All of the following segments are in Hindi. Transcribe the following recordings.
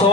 100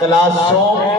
100